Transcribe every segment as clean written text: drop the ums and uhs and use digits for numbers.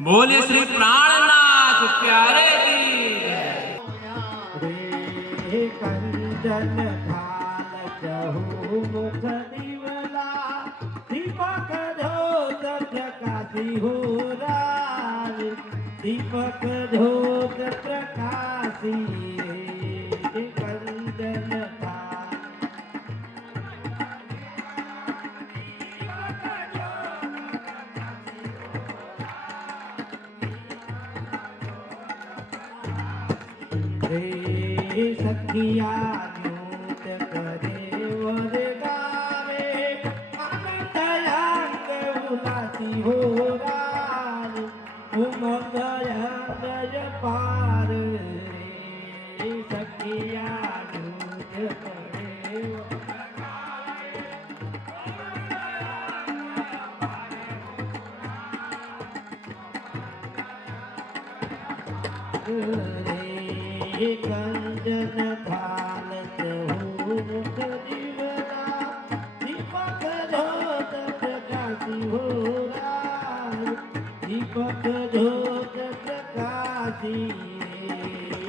बोले श्री प्राणनाथ प्यारे की रे कंचन थाल चहु मुख दिवला दीपक ज्योत प्रकाशी हो राज दीपक ज्योत प्रकाशी रे कंचन थाल रे सखिया न्यूत करे वर गावे आनंद अंग उलासी हो राज उमंग अंग पार रे सखिया न्यूत करे रे कंचन थाल चहु मुख दिवला दीपक ज्योत प्रकाशी हो राज दीपक ज्योत प्रकाशी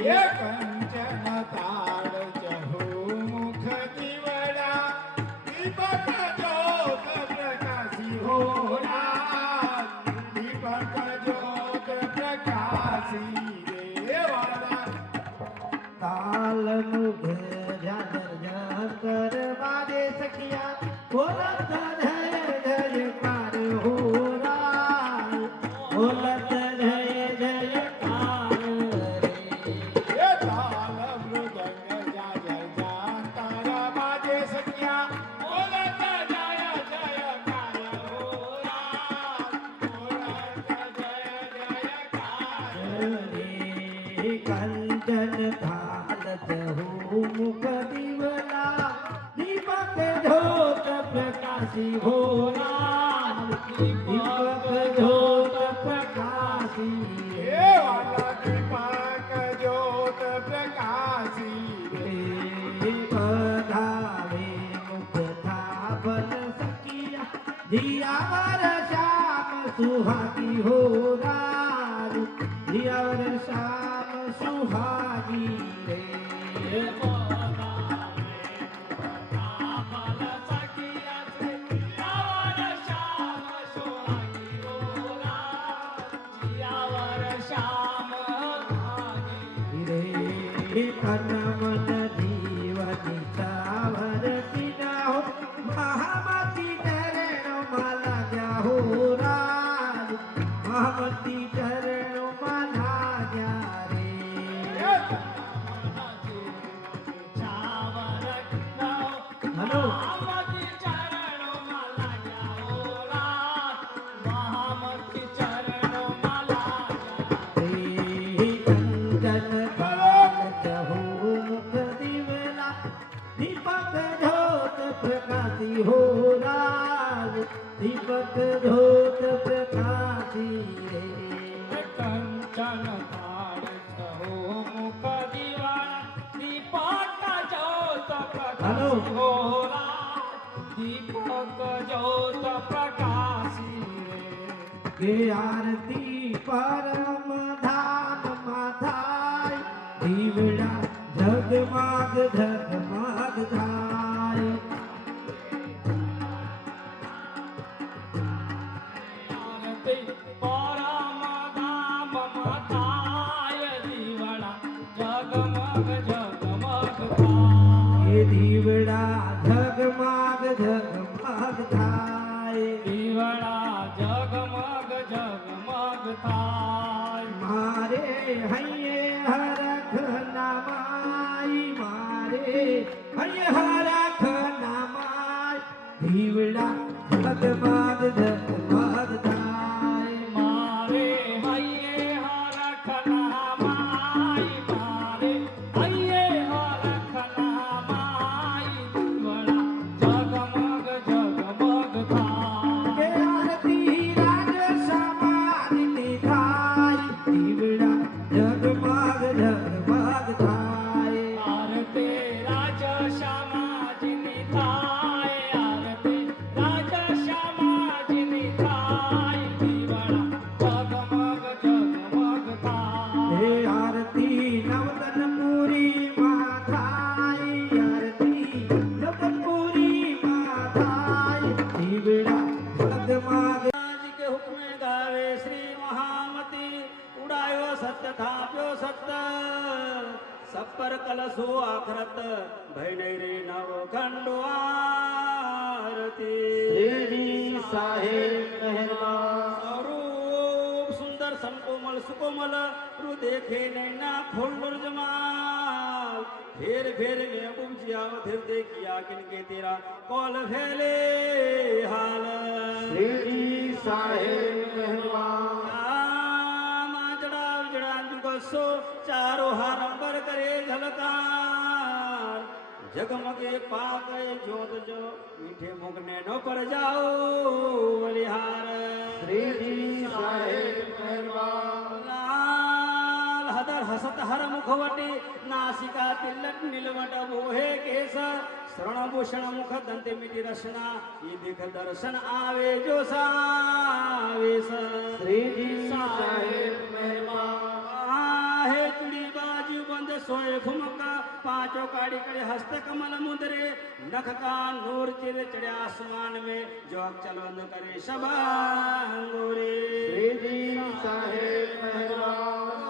ये कंचन ताड़ चहु मुख दिवला दीपक ज्योत प्रकाशी हो राज दीपक ज्योत प्रकाशी रे वाला ताल मुख कर वादे सखिया बोलत जय जयकार हो राज बोलत जय जयकार रे ये ताल मृदंग जाय तारा बाजे सखिया बोलत जय जयकार हो राज बोलत जय जयकार रे कंचन थाल चहु मुख दिवला दीपक ज्योत प्रकाशी हो राज दीपक ज्योत प्रकाशी ये वाला दीपक ज्योत प्रकाशी रे बधावे मुख थापन सखिया दियावर श्याम सुहागी हो राज दियावर श्याम सुहागी रे रे तन मन जीवनी चावर पिना हो महामती चरण माला गया हो राज महामती चरण माला गया रे हेलो रे कंचन थाल चहु मुख दिवला दीपक ज्योत प्रकाशी हो राज दीपक ज्योत प्रकाशी रे कंचन ताड़ चहु मुख दिवाला दीपक ज्योत हेलो प्रकाशी हो राज दीपक ज्योत प्रकाशी के आरती परम धाम माथाय दीवड़ा जगमाग जगमाग धाय आरती परम धाम माथाय दीवड़ा जगमग जगमग थाय ये दीवड़ा जगमाग जगमाग धाय दीवड़ा जगमग जगमग थाय मारे हये हरख नामाई मारे हये हरख नामाई दीवड़ा जगमाग जगमाग धाय मारे हये हरख नामाई मारे हये हरख नामाई दीवड़ा जगमग जगमग थाय के आरती राज समाधि निधाय दीवड़ा जग સત્ય થાપ્યો સત્ય સપર કલશો આખરત ભય નહીં રે નવ ખંડો આરતી શ્રીજી સાહેબ મહેરબાન સ્વરૂપ સુંદર સંકોમલ સુકોમલ રૂ દેખે નૈના ખોલ્લર જમાલ फेर फेर में बुझिया फिर देखिया किनके तेरा कौल फैले हाल શ્રીજી સાહેબ મહેરબાન माजड़ा उजड़ा जुगसो चारो हारंबर करे झलकार जगमगे पाके जोत जो मीठे मुगने नो पर जाओ बलिहार શ્રીજી સાહેબ મહેરબાન लाल हदर हसत हर मुखवटी नासिका तिलक नीलवट मोहे केस श्रणभूषण मुख दंत मिटी रसना ये देख दर्शन आवे जो सावेश શ્રીજી સાહેબ મહેરબાન आहे चुड़ी बाजू बंद सोए फुमका पांचों काड़ी कड़े हस्त कमल मुद्रे नख का नूर चिर चढ़े आसमान में जो चलवंद करे शबांगोरे શ્રીજી સાહેબ મહેરબાન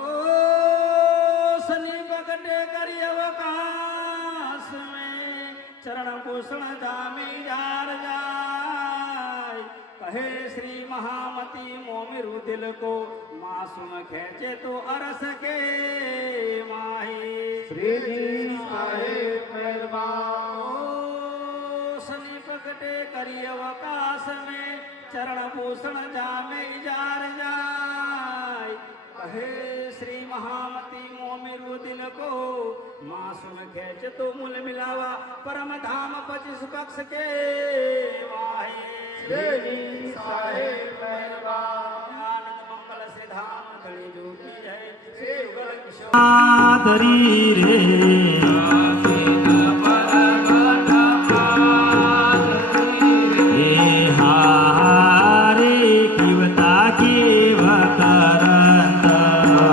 शनि पकड़े करी अवकाश में चरण भूषण जामे जार जाय कहे श्री महामती मोमिरु दिल को मासूम खेचे तो अरस के माही શ્રીજી સાહેબ મહેરબાન शनि पकड़े करी अवकाश में चरण भूषण जामे जार जाय कहे श्री महामती मोमिरु दिल को मासूम खेच तो मूल मिलावा परम धाम 25 पक्ष के वाहे શ્રીજી સાહેબ મહેરબાન आनंद मंगल से धाम गणी जो की जय श्री युगल किशोर આદરી રે એ હારે કિવતા કેવ કરંત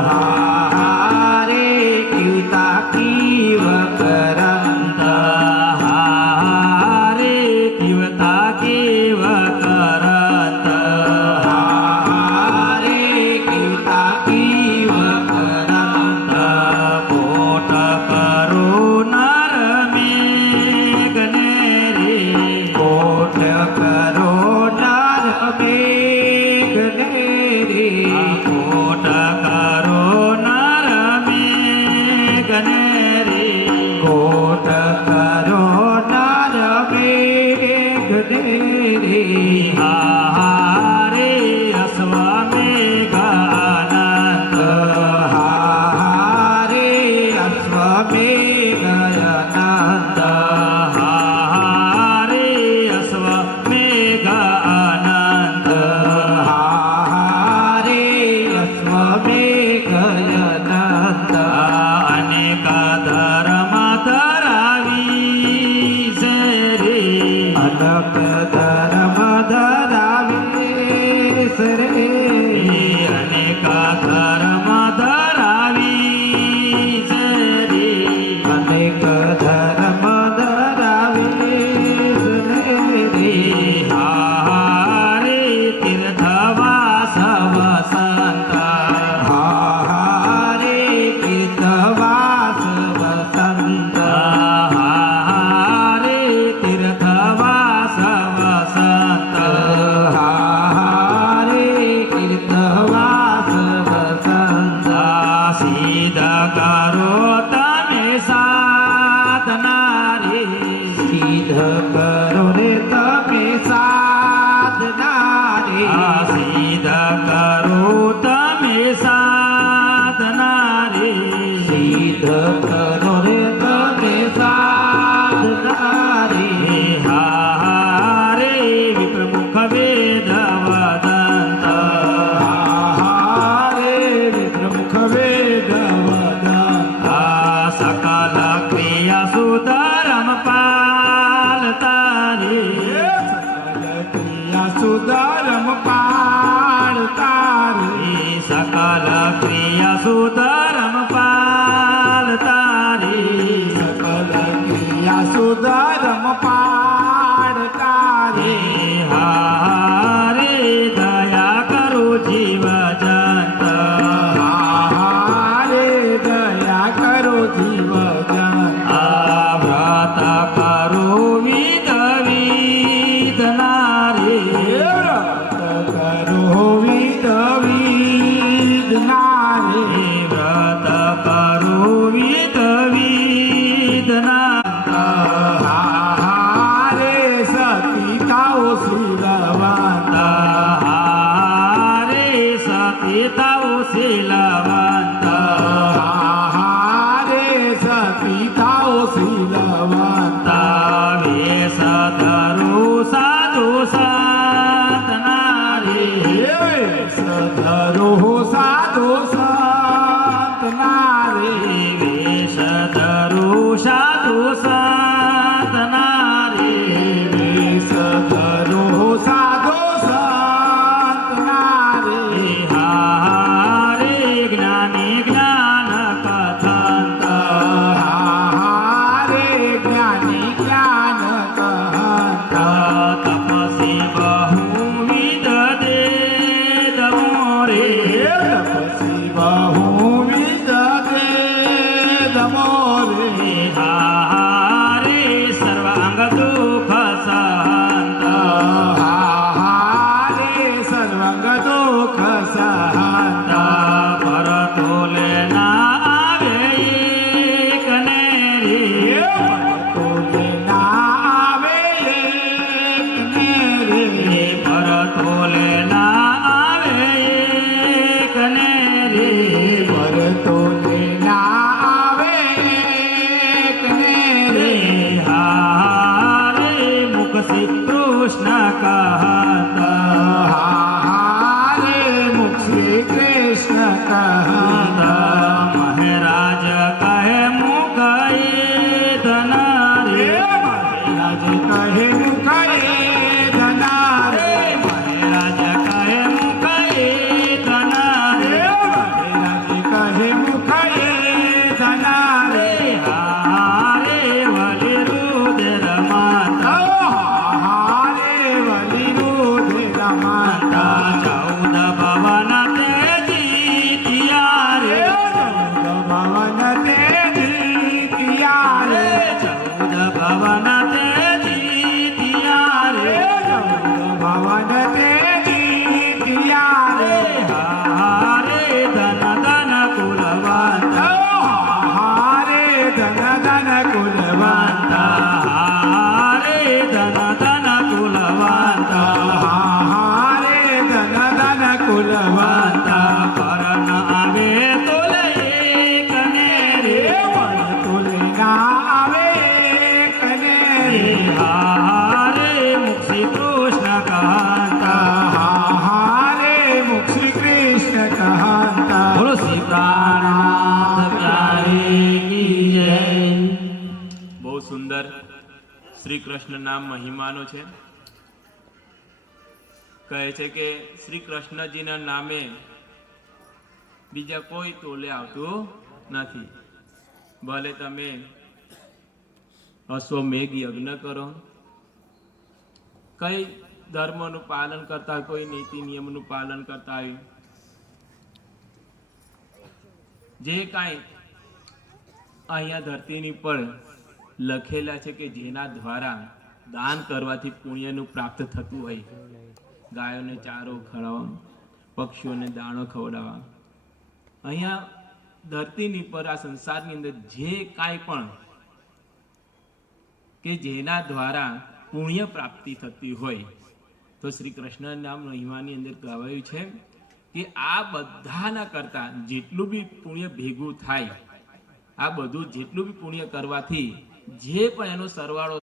હારે કિવતા કેવ કરંત હારે કિવતા કેવ કરંત હારે કિવતા કેવ કરંત કોટ કરો નર મેઘને રે કોટ કરો નર મેઘને રે કોટ કરો નર મેઘને રે કોટ કરો નર મેઘને રે હારે અશ્વમેઘાનંદ હારે અશ્વમેઘાનંદ હારે અશ્વમેઘાનંદ હારે અશ્વમેઘાનંદ અનેક ધર્મ ધરાવી છે રે અનેક ધર્મ ધરાવી છે રે અનેક ધર્મ ધરાવી છે રે અનેક ધર્મ ધરાવી છે રે હારે તીર્થવાસ વસંત હારે તીર્થવાસ વસંત હારે તીર્થવાસ વસંત હારે તીર્થવાસ વસંત સિદ્ધ કરો તમે સાધના રે સિદ્ધ કરો રે તમે સાધના રે સિદ્ધ કરો તમે સાધના રે સિદ્ધ કરો રે તમે સાધના રે હારે વિપ્રમુખ વેદ વદંત હારે વિપ્રમુખ વેદ વદંત સકલ ક્રિયા સુધરમ પાલતા રે ક્રિયા સુધરમ પાલતા રે સકલ ક્રિયા સુધરમ પાલતા રે સકલ ક્રિયા સુધરમ પાલતા રે હારે દયા કરો જીવ જંત પિતાઓ શીલવંત રે સપિતાઓ શીલવંત વેશ ધરું સાધુ સંત નારી સધરો સાધુ સંત નારી વેશ ધરું સાધુ સંત નારી સધરો સાધુ સંત નારી હારે જ્ઞાની જ્ઞાન કથંત રે જ્ઞાની જ્ઞાન કહંત તપસી બહુવિધ દેદ મોરે તપસી બહુવિધ વેદ મોરે હારે સર્વાંગ દુઃખ સહંત રે સર્વંગ દુઃખ સહંત પરતોલે ના આવે કને રે તોલે ના આવે એકને રે પરતોલે ના આવે કને રે પર તોલે ના આવે એકને રે હારે મુખ શ્રી કૃષ્ણ કહત રે મુખ શ્રી કૃષ્ણ કહંત મહારાજ કહે મુખ એ ધન રે રાજ કહે મુખે ધના રે મહારાજ કહે મુખ એ ધન રે રાજ કહે મુખે ધના રે હારે વલી રુદ્ર માતા હારે વલી રુદ્ર માતા 14 ભવન તે જીત્યા રે ભવન તે જીત્યા રે 14 ભવન તે જીત્યા રે ભવન તે જીત્યા રે હારે ધન ધન કુલવંત હારે ધન ધન કુલવંત હારે ધન ધન કુલવંત હારે ધન ધન કુલવંત કરણ આવે તોલે કને રે તુલે ના આવે કને રે હારે મુખ શ્રી કૃષ્ણ કહંત હારે મુખ શ્રી કૃષ્ણ કહંત બોલો શ્રી પ્રાણનાથ પ્યારે કી જય. બહુ સુંદર શ્રી કૃષ્ણ નામ મહિમાનો છે. કહે છે કે શ્રી કૃષ્ણજીના નામે બીજા કોઈ તોલે આવતું નથી. ભલે તમે અશ્વમેઘ યજ્ઞ કરો, કઈ ધર્મનું પાલન કરતા હોય, કોઈ નીતિ નિયમનું પાલન કરતા હોય, જે કાંઈ અહીંયા ધરતીની પર લખેલા છે કે જેના દ્વારા દાન કરવાથી પુણ્યનું પ્રાપ્ત થતું હોય, ગાયોને ચારો ખવડાવવા, પક્ષીઓને દાણો ખવડાવવા, અહીંયા ધરતીની પર આ સંસારની અંદર જે કાંઈ પણ કે જેના દ્વારા પુણ્ય પ્રાપ્તિ થતી હોય, તો શ્રી કૃષ્ણ નામ મહિમાની અંદર કહેવાયું છે કે આ બધાના કરતા જેટલું બી પુણ્ય ભેગું થાય, આ બધું જેટલું બી પુણ્ય કરવાથી જે પણ એનો સરવાળો